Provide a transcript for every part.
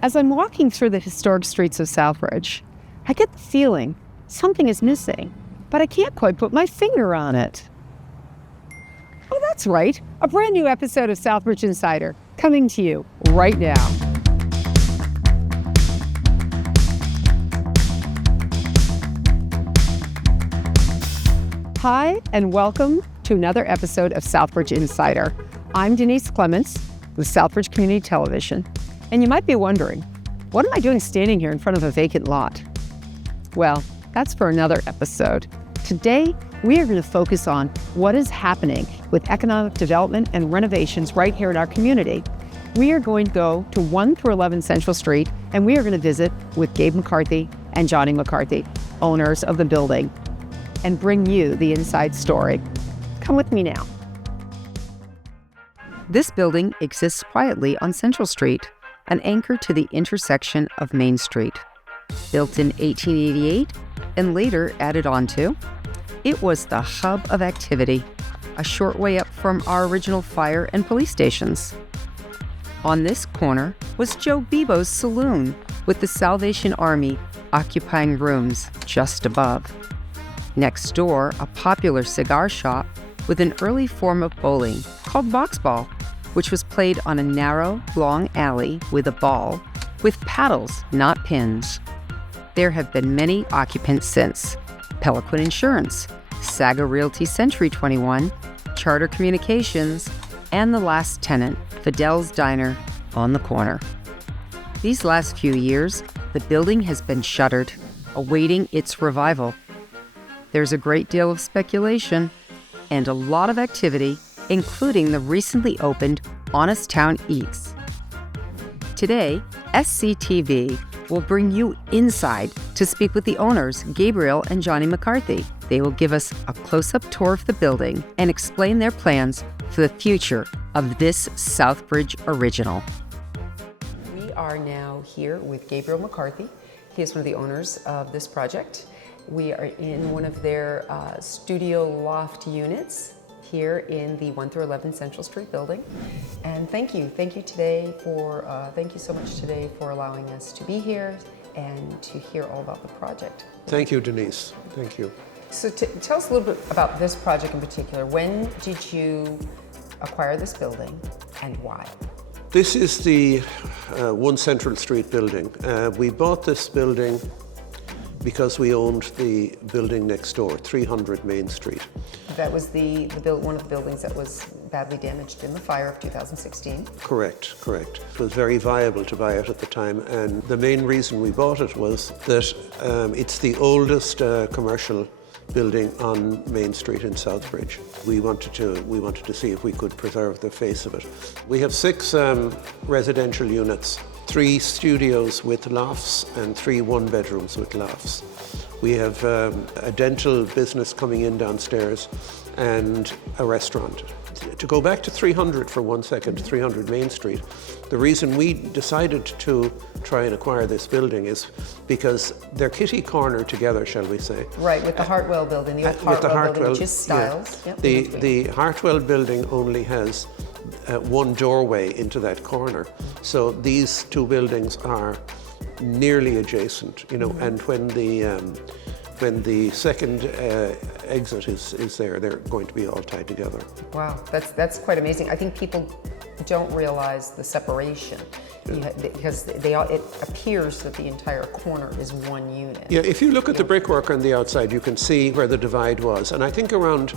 As I'm walking through the historic streets of Southbridge, I get the feeling something is missing, but I can't quite put my finger on it. Oh, that's right. A brand new episode of Southbridge Insider coming to you right now. Hi, and welcome to another episode of Southbridge Insider. I'm Denise Clemence with Southbridge Community Television. And you might be wondering, what am I doing standing here in front of a vacant lot? Well, that's for another episode. Today, we are going to focus on what is happening with economic development and renovations right here in our community. We are going to go to 1 through 11 Central Street, and we are going to visit with Gabe McCarthy and Johnny McCarthy, owners of the building, and bring you the inside story. Come with me now. This building exists quietly on Central Street, an anchor to the intersection of Main Street. Built in 1888 and later added onto, it was the hub of activity, a short way up from our original fire and police stations. On this corner was Joe Bebo's saloon, with the Salvation Army occupying rooms just above. Next door, a popular cigar shop with an early form of bowling called boxball, which was played on a narrow, long alley with a ball, with paddles, not pins. There have been many occupants since: Pelican Insurance, Saga Realty Century 21, Charter Communications, and the last tenant, Fidel's Diner, on the corner. These last few years, the building has been shuttered, awaiting its revival. There's a great deal of speculation and a lot of activity, including the recently opened Honest Town Eats. Today, SCTV will bring you inside to speak with the owners, Gabriel and Johnny McCarthy. They will give us a close-up tour of the building and explain their plans for the future of this Southbridge original. We are now here with Gabriel McCarthy. He is one of the owners of this project. We are in one of their studio loft units here in the 1 through 11 Central Street building. And thank you today for, thank you so much today for allowing us to be here and to hear all about the project. Thank you, Denise. Thank you. So tell us a little bit about this project in particular. When did you acquire this building and why? This is the 1 Central Street building. We bought this building because we owned the building next door, 300 Main Street. That was one of the buildings that was badly damaged in the fire of 2016. Correct. It was very viable to buy it at the time, and the main reason we bought it was that it's the oldest commercial building on Main Street in Southbridge. We wanted to see if we could preserve the face of it. We have 6 residential units, 3 studios with lofts and 3 one-bedrooms with lofts. We have a dental business coming in downstairs and a restaurant. To go back to 300 for 1 second, 300 Main Street, the reason we decided to try and acquire this building is because they're kitty corner together, shall we say. Right, with the Hartwell building, the old Hartwell building, which is Styles. Yeah. Yep. The Hartwell building only has one doorway into that corner. So these 2 buildings are nearly adjacent, you know, and when the second exit is there, they're going to be all tied together. Wow, that's quite amazing. I think people don't realize the separation because it appears that the entire corner is one unit. Yeah, if you look at the brickwork on the outside, you can see where the divide was, and I think around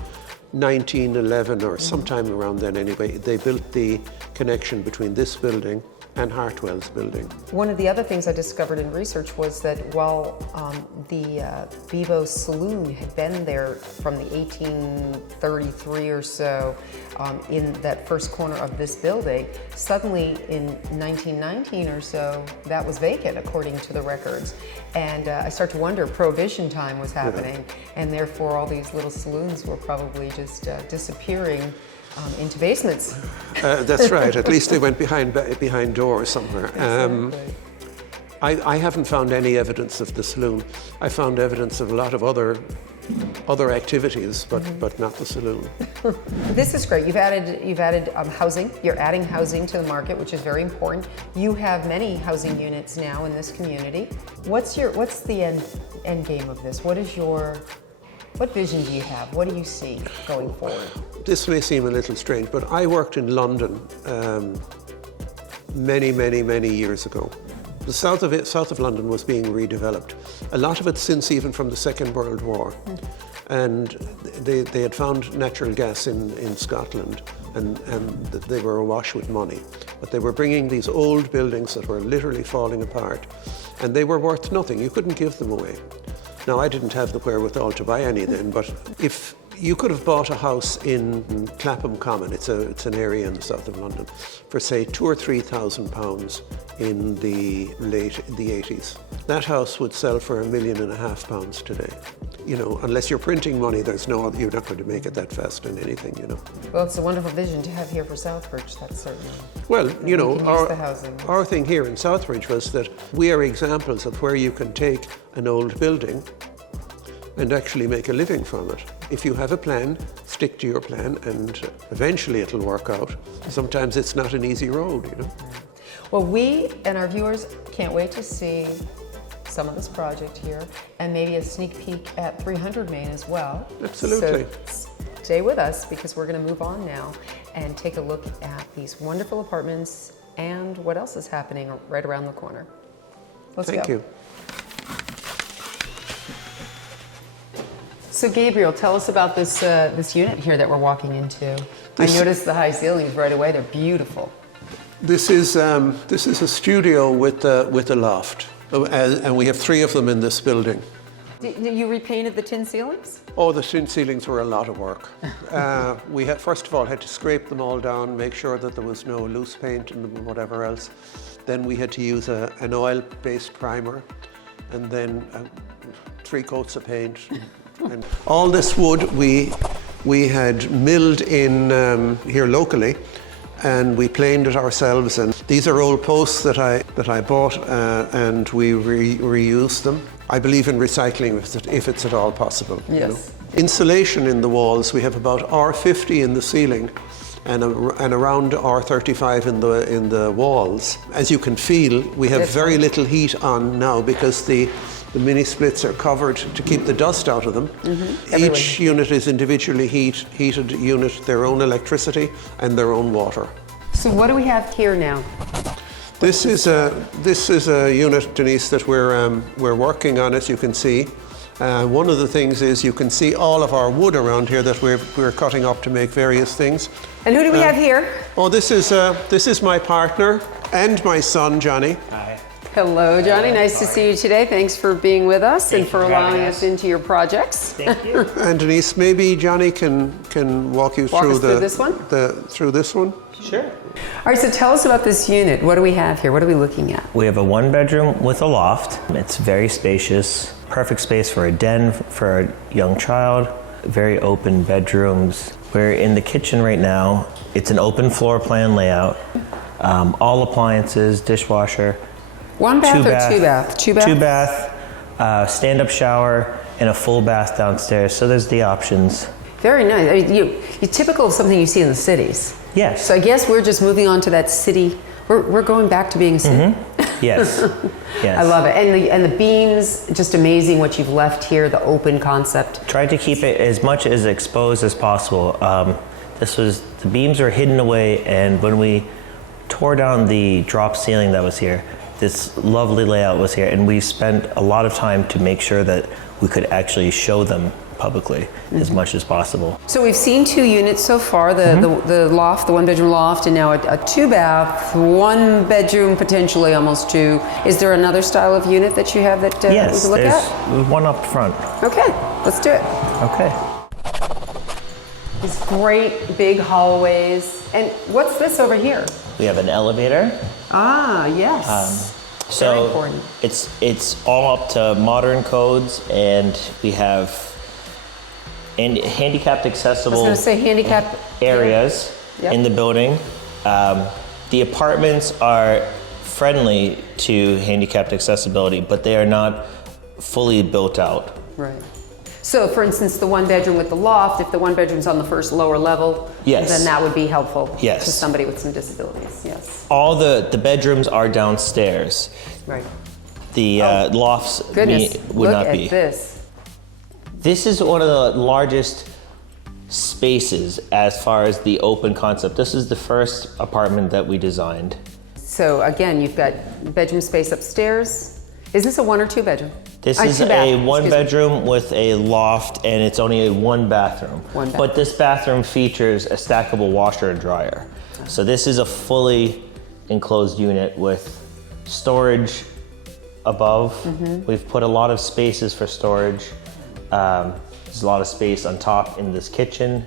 1911 or sometime around then anyway, they built the connection between this building and Hartwell's building. One of the other things I discovered in research was that while the Bebo's Saloon had been there from the 1833 or so in that first corner of this building, suddenly in 1919 or so, that was vacant according to the records. And I start to wonder, Prohibition time was happening, and therefore all these little saloons were probably just disappearing into basements. That's right. At least they went behind doors somewhere. Exactly. I haven't found any evidence of the saloon. I found evidence of a lot of other other activities, but not the saloon. This is great. You've added housing. You're adding housing to the market, which is very important. You have many housing units now in this community. What's the end game of this? What vision do you have? What do you see going forward? This may seem a little strange, but I worked in London many years ago. The south of London was being redeveloped. A lot of it since even from the Second World War. And they had found natural gas in Scotland, and they were awash with money. But they were bringing these old buildings that were literally falling apart, and they were worth nothing. You couldn't give them away. Now, I didn't have the wherewithal to buy any then, but if you could have bought a house in Clapham Common, it's an area in the south of London, for say £2,000 or £3,000 in the 80s. That house would sell for £1.5 million today. You know, unless you're printing money, you're not going to make it that fast in anything, you know. Well, it's a wonderful vision to have here for Southbridge, that's certainly. Well, you know, our thing here in Southbridge was that we are examples of where you can take an old building and actually make a living from it. If you have a plan, stick to your plan, and eventually it'll work out. Sometimes it's not an easy road, you know. Well, we and our viewers can't wait to see some of this project here, and maybe a sneak peek at 300 Main as well. Absolutely. So stay with us, because we're going to move on now and take a look at these wonderful apartments and what else is happening right around the corner. Let's go. Thank you. So Gabriel, tell us about this unit here that we're walking into. I noticed the high ceilings right away. They're beautiful. This is a studio with a loft, and we have 3 of them in this building. You repainted the tin ceilings? Oh, the tin ceilings were a lot of work. We had, first of all, had to scrape them all down, make sure that there was no loose paint and whatever else. Then we had to use an oil-based primer, and then 3 coats of paint. And all this wood we had milled in here locally, and we planed it ourselves. And these are old posts that I bought, and we reused them. I believe in recycling if it's at all possible. Yes. You know? Insulation in the walls, we have about R50 in the ceiling, and around R35 in the walls. As you can feel, we have very little heat on now, because the mini splits are covered to keep the dust out of them. Each unit is individually heated unit, their own electricity and their own water. So what do we have here now? This is a unit, Denise, that we're working on, as you can see. One of the things is you can see all of our wood around here that we're cutting up to make various things. And who do we have here? Oh, this is my partner and my son, Johnny. Hi. Hello, Johnny. Nice to see you today. Thanks for being with us and for allowing us into your projects. Thank you. And Denise, maybe Johnny can walk you through this one? Through this one. Sure. All right, so tell us about this unit. What do we have here? What are we looking at? We have a 1-bedroom with a loft. It's very spacious, perfect space for a den for a young child, very open bedrooms. We're in the kitchen right now. It's an open floor plan layout, all appliances, dishwasher. 1 bath or 2 bath? 2 bath? 2 bath, stand-up shower, and a full bath downstairs. So there's the options. Very nice. I mean, you're typical of something you see in the cities. Yes. So I guess we're just moving on to that city. We're going back to being a city. Yes. Yes. I love it. And the beams, just amazing what you've left here, the open concept. Tried to keep it as much as exposed as possible. The beams are hidden away, and when we tore down the drop ceiling that was here, this lovely layout was here, and we spent a lot of time to make sure that we could actually show them publicly as much as possible. So we've seen 2 units so far, the loft, the 1-bedroom loft, and now a 2 bath, 1 bedroom, potentially almost 2. Is there another style of unit that you have that we can look at? Yes, there's one up front. Okay, let's do it. Okay. These great big hallways. And what's this over here? We have an elevator. Ah, yes. Very So important. it's all up to modern codes, and we have handicapped accessible I was going to say handicap areas Yep. in the building. The apartments are friendly to handicapped accessibility, but they are not fully built out. Right. So for instance, the one bedroom with the loft, if the one bedroom's on the first lower level, Yes. then that would be helpful Yes. to somebody with some disabilities, yes. All the bedrooms are downstairs. Right. The lofts Goodness, would look not at be. this. This is one of the largest spaces as far as the open concept. This is the first apartment that we designed. So again, you've got bedroom space upstairs. Is this a 1 or 2 bedroom? This Two is bath, a one excuse me. bedroom with a loft, and it's only a one bathroom. One bath. But this bathroom features a stackable washer and dryer. So this is a fully enclosed unit with storage above. We've put a lot of spaces for storage. There's a lot of space on top in this kitchen.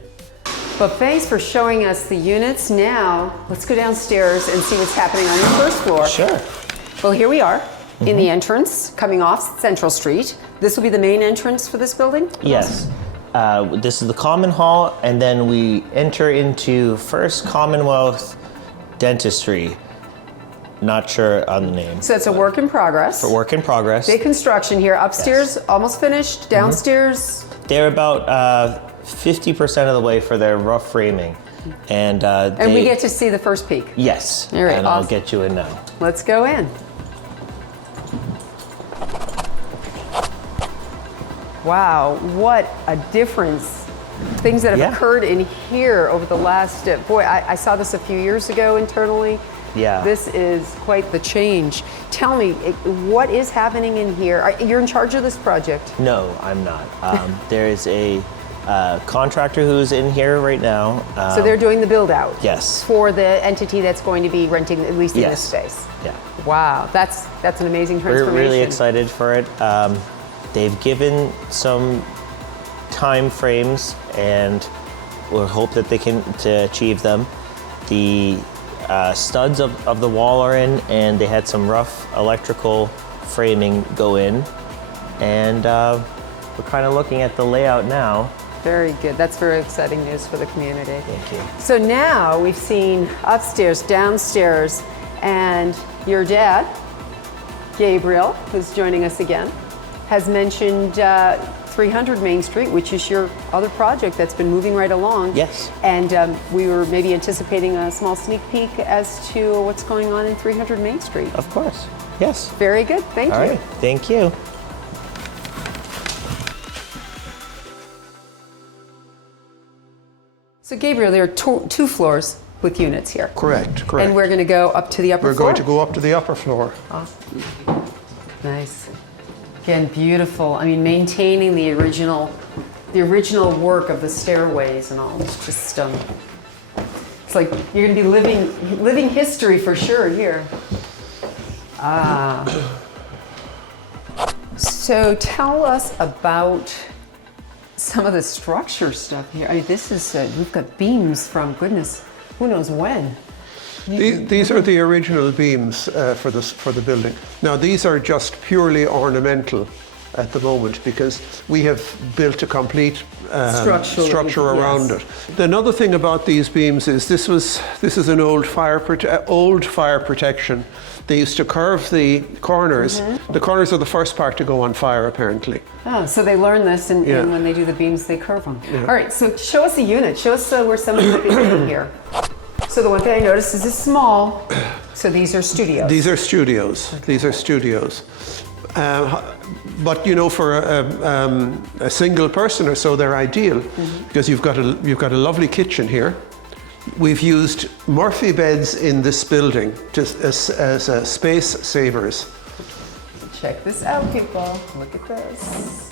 But thanks for showing us the units. Now, let's go downstairs and see what's happening on the first floor. Sure. Well, here we are in the entrance coming off Central Street. This will be the main entrance for this building? Yes. This is the common hall, and then we enter into First Commonwealth Dentistry. Not sure on the name. So it's a work in progress. For work in progress. Big construction here. Upstairs, almost finished. Downstairs, They're about 50% of the way for their rough framing. And and we get to see the first peek. Yes. All right, and I'll awesome. get you in now. Let's go in. Wow, what a difference. Things that have Yeah. occurred in here over the last, boy, I saw this a few years ago internally. Yeah. This is quite the change. Tell me, what is happening in here? You're in charge of this project. No, I'm not. There is a contractor who's in here right now. So they're doing the build out. Yes. For the entity that's going to be renting, at least in this Yes. space. Yeah. Wow, that's an amazing We're transformation. really excited for it. They've given some time frames, and we'll hope that they can to achieve them. The studs of the wall are in, and they had some rough electrical framing go in. And we're kind of looking at the layout now. Very good. That's very exciting news for the community. Thank you. So now we've seen upstairs, downstairs, and your dad, Gabriel, who's joining us again, has mentioned 300 Main Street, which is your other project that's been moving right along. Yes. And we were maybe anticipating a small sneak peek as to what's going on in 300 Main Street. Of course. Yes. Very good. Thank All you. right. Thank you. So Gabriel, there are two floors with units here. Correct. And we're going to go up to the upper We're floor? going to go up to the upper floor. Awesome. Nice. Again, beautiful. I mean, maintaining the original work of the stairways and all. It's just it's like you're going to be living history for sure here. So tell us about some of the structure stuff here. I mean, this is we've got beams from goodness, who knows when. These are the original beams for the building. Now these are just purely ornamental at the moment because we have built a complete structure around it. Another thing about these beams is this is an old fire protection. They used to curve the corners. The corners are the first part to go on fire, apparently. Oh, so they learn this, and when they do the beams, they curve them. Yeah. All right, so show us the unit. Show us where somebody would be living here. So the one thing I noticed is it's small. So these are studios. These are studios. Okay. These are studios. But you know, for a single person or so, they're ideal because you've got a lovely kitchen here. We've used Murphy beds in this building just as space savers. Check this out, people. Look at this.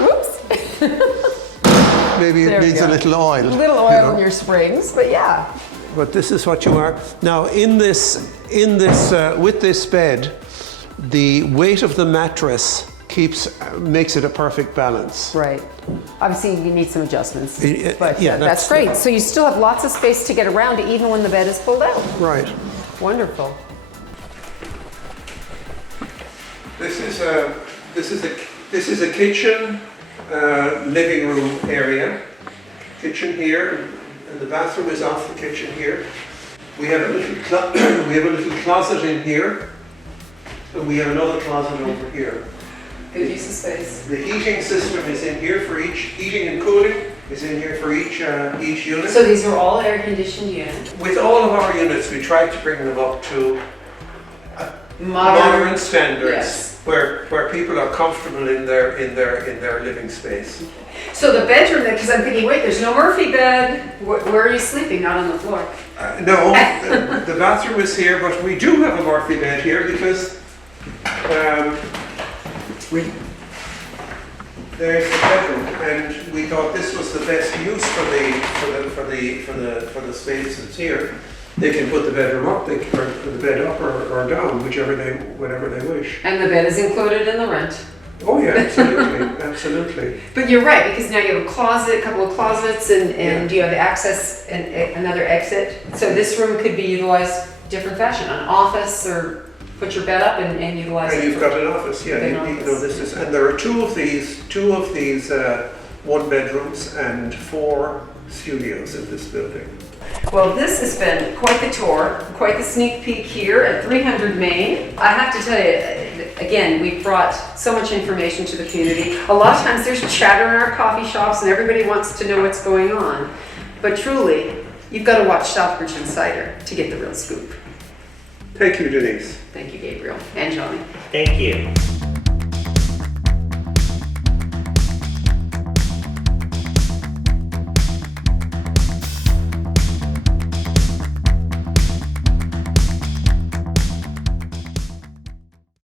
Whoops. Maybe it needs a little oil. A little oil in your springs, but yeah. But this is what you are. Now, with this bed, the weight of the mattress makes it a perfect balance. Right. Obviously, you need some adjustments, but yeah, that's great. So you still have lots of space to get around, even when the bed is pulled out. Right. Wonderful. This is a kitchen, living room area. Kitchen here, and the bathroom is off the kitchen here. We have a little closet in here, and we have another closet over here. Good use of space. The heating system is in here for each, heating and cooling is in here for each unit. So these are all air-conditioned units. With all of our units, we tried to bring them up to Modern standards, yes. where people are comfortable in their living space. So the bedroom, because I'm thinking, wait, there's no Murphy bed. Where are you sleeping? Not on the floor. No, the bathroom is here, but we do have a Murphy bed here because there's the bedroom, and we thought this was the best use for the space that's here. They can put the bedroom up, they can put the bed up or down, whatever they wish. And the bed is included in the rent. Oh yeah, absolutely, absolutely. But you're right, because now you have a closet, a couple of closets, and you have access and another exit. So this room could be utilized different fashion, an office, or put your bed up and utilize it. And you've got an office, yeah. And there are two of these 1 bedrooms and 4 studios in this building. Well, this has been quite the tour, quite the sneak peek here at 300 Main. I have to tell you, again, we've brought so much information to the community. A lot of times there's chatter in our coffee shops and everybody wants to know what's going on. But truly, you've got to watch Southbridge Insider to get the real scoop. Thank you, Denise. Thank you, Gabriel and Johnny. Thank you.